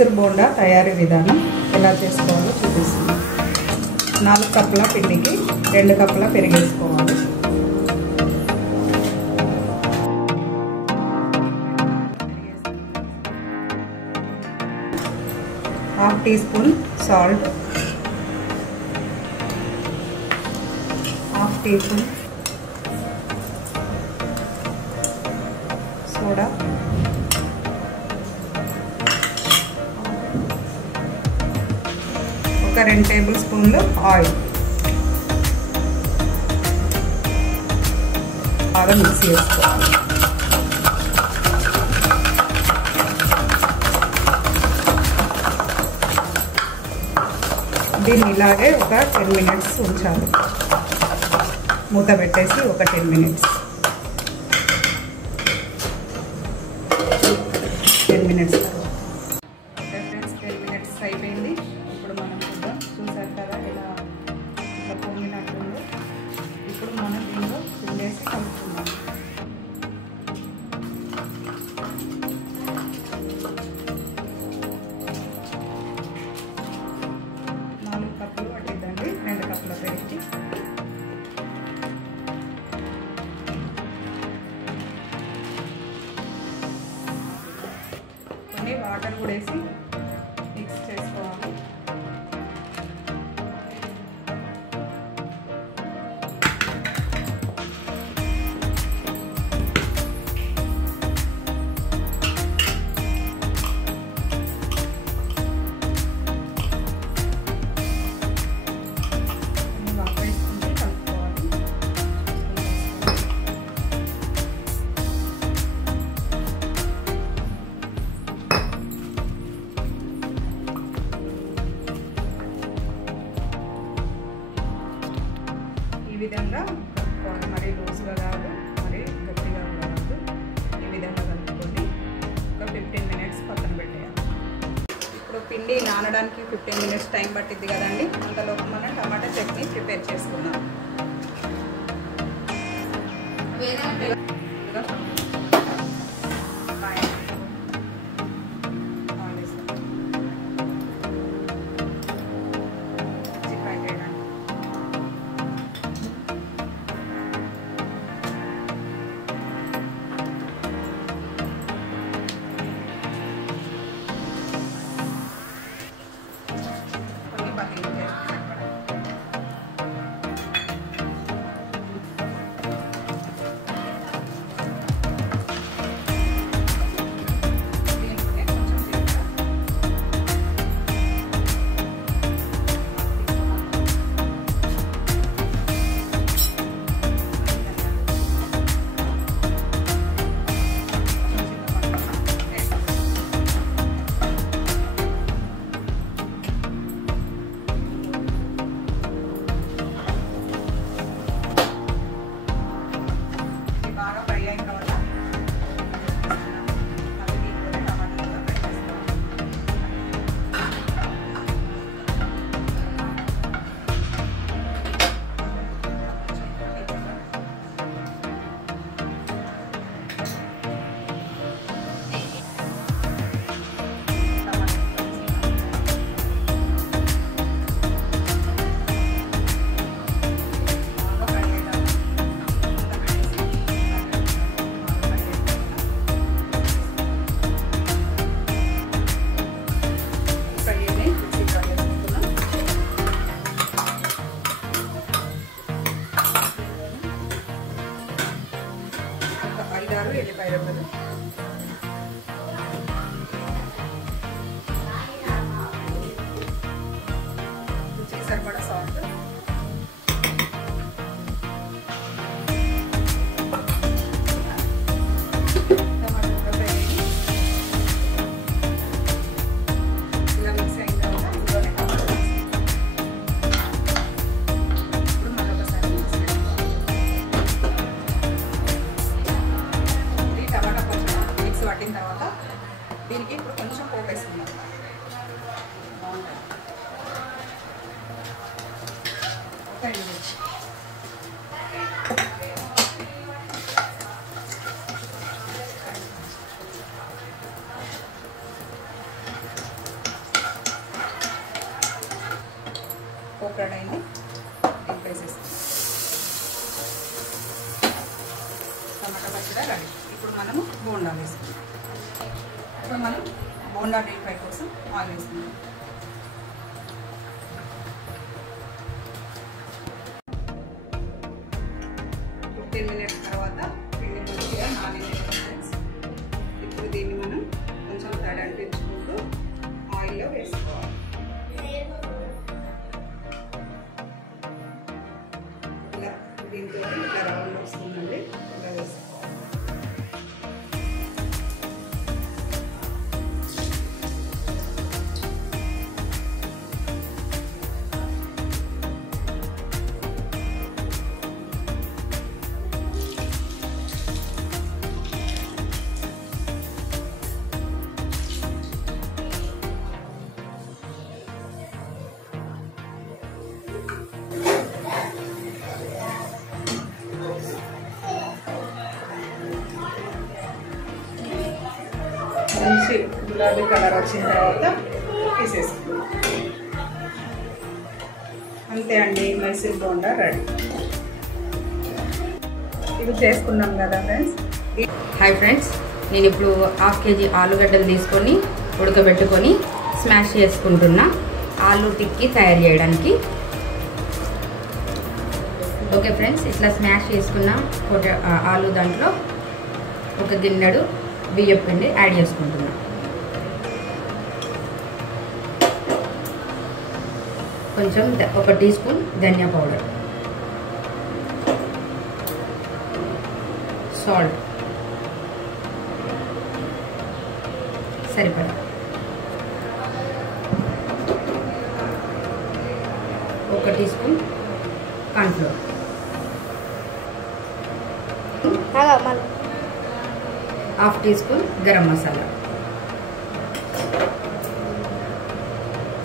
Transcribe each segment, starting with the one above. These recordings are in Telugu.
మైసూర్ బోండా తయారీ విధానం ఎలా చేసుకోవాలో చూపిస్తున్నాను. 4 కప్పుల పిండికి 2 కప్పుల పెరుగు వేసుకోవాలి. ½ teaspoon salt, ½ teaspoon soda, ఒక 2 టేబుల్ స్పూన్లు ఆయిల్ బాగా మిక్స్ చేసుకోవాలి. దీన్ని ఇలాగే ఒక 10 మినిట్స్ ఉంచాలి. మూత పెట్టేసి ఒక 10 minutes 10 minutes okay friends, 10 minutes అయిపోయింది. ఇప్పుడు మనం చూద్దాం. చూసారు కదా ఇలా ఇంకా పొంగినట్టుందో. ఇప్పుడు మనం దీనిలో పిండేసి కలుపుకుందాం. కప్పులు పట్టిద్దండి. 2 కప్పుల పెరిగి కొన్ని వాటర్ కూడా వేసి మిక్స్ చేసుకోవాలి. ఈ విధంగా కలుపుకోవాలి. మరీ లూజ్గా కాదు, మరీ గట్టిగా కూడా కాదు. ఈ విధంగా కలుపుకొని ఒక 15 మినిట్స్ పక్కన పెట్టేయాలి. ఇప్పుడు పిండి నానడానికి 15 మినిట్స్ టైం పట్టింది కదండి. అంతలోపు మనం టమాటా చట్నీ ప్రిపేర్ చేసుకుందాం. ఎల్లిపాయ రెబ్బలు, రుచికి సరిపడా సాల్ట్, టమాటా కూడా ఫ్రై ఇలా మిక్స్ అయిన తర్వాత ఇందులోనే టమాటా ఇప్పుడు మరొకసారి మిక్స్ చేసుకోవాలి. ఇది టమాటా కొంచెం మిక్స్ పట్టిన తర్వాత దీనికి ఇప్పుడు కొంచెం పోపు వేసుకుందాం. టమాటా పచ్చడి రెడీ. ఇప్పుడు మనము బోండా వేసుకుందాం. ఇప్పుడు మనం బోండా డీప్ ఫ్రై కోసం ఆయిల్ వేసుకుందాం. తర్వాత పిండి మంచిగా నానింది ఫ్రెండ్స్. ఇప్పుడు దీన్ని మనం కొంచెం తడి అంటించుకుంటూ ఆయిల్లో వేసుకోవాలి. ఇలా దీంతో ఇట్లా రౌండ్ వస్తుందండి, ఇలా వేసుకోవాలి. మంచి గులాబీ కలర్ వచ్చిన తర్వాత తీసేసుకుందాం. అంతే అండి, మైసూర్ బోండా రెడీ. ఇది చేసుకున్నాం కదా ఫ్రెండ్స్. హాయ్ ఫ్రెండ్స్, నేను ఇప్పుడు హాఫ్ కేజీ ఆలుగడ్డలు తీసుకొని ఉడకబెట్టుకొని స్మాష్ చేసుకుంటున్నా ఆలు టిక్కీ తయారు చేయడానికి. ఓకే ఫ్రెండ్స్, ఇట్లా స్మాష్ చేసుకున్న ఆలు దాంట్లో ఒక గిన్నెడు బియ్యం పిండి యాడ్ చేసుకుంటున్నా. కొంచెం 1 టీ స్పూన్ ధనియా పౌడర్, సాల్ట్ సరిపడా, 1 teaspoon cornflour, half teaspoon garam masala.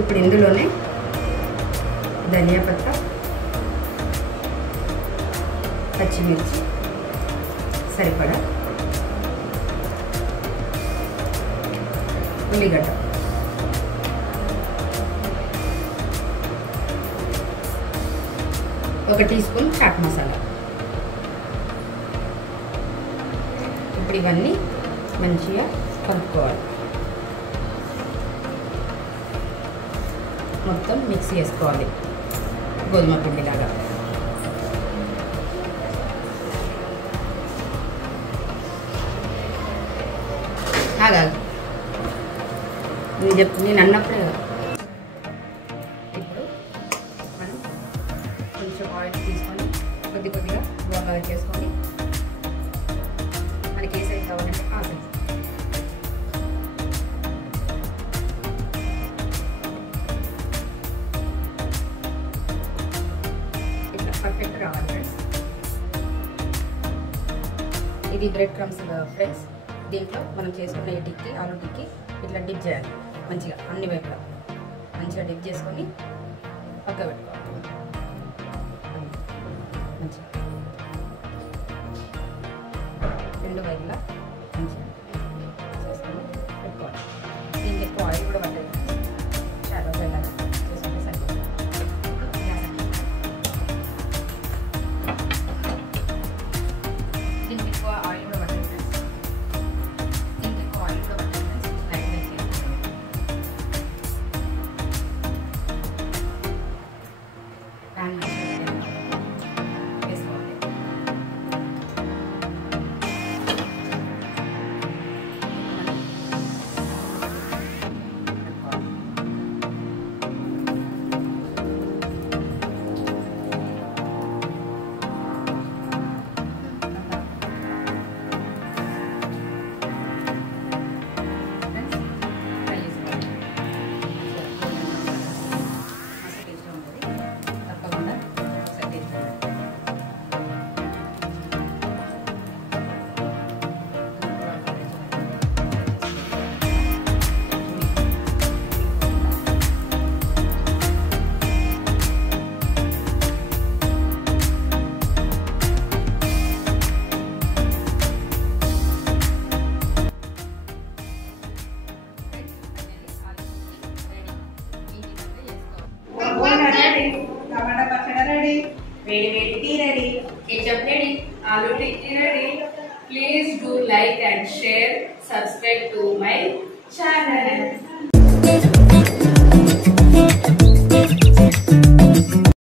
ఇప్పుడు ఇందులోనే ధనియా పత్త, పచ్చిమిర్చి సరిపడా, ఉల్లిగడ్డ, ఒక టీ స్పూన్ చాట్ మసాలా. ఇప్పుడు ఇవన్నీ మంచిగా కలుపుకోవాలి. మొత్తం మిక్స్ చేసుకోవాలి గోధుమ పిండిలాగా. ఆగాలి, నేను అన్నప్పుడే. ఇప్పుడు మనం కొంచెం ఆయిల్ తీసుకొని కొద్దిగా బోండాలు చేసుకొని మనకి ఏ సైజ్ కావాలంటే ఆ సైజ్ ఇట్లా పర్ఫెక్ట్ రావాలి ఫ్రెండ్స్. ఇది బ్రెడ్ క్రమ్స్ ఫ్రెండ్స్. దీంట్లో మనం చేసుకున్న ఈ టిక్కీ ఆలు టిక్కీ ఇట్లా డిప్ చేయాలి మంచిగా, అన్ని వైపులా మంచిగా డిప్ చేసుకొని పక్క పెట్టుకోవాలి. మంచిగా 2 వైపులా మంచిగా చేసుకొని పెట్టుకోవాలి. దీనికి ఎక్కువ ఆయిల్ కూడా పట్టదు, షాలో వెళ్ళాలి చేసుకుంటే సరిపోతుంది. దీనికి ఎక్కువ ఆయిల్ కూడా పట్టదు ఫ్రెండ్స్. దీనికి ఎక్కువ ఆయిల్ కూడా పట్టదు ఫ్రెండ్స్. లైట్ లైట్ చేసుకోవాలి. ప్యాన్ వేసుకోవాలి. టమాటా పచ్చడి రెడీ, వేడి వేడి టీ రెడీ, केचप रेडी, आलू टिक्की ready, Please do like and share. Subscribe to my channel.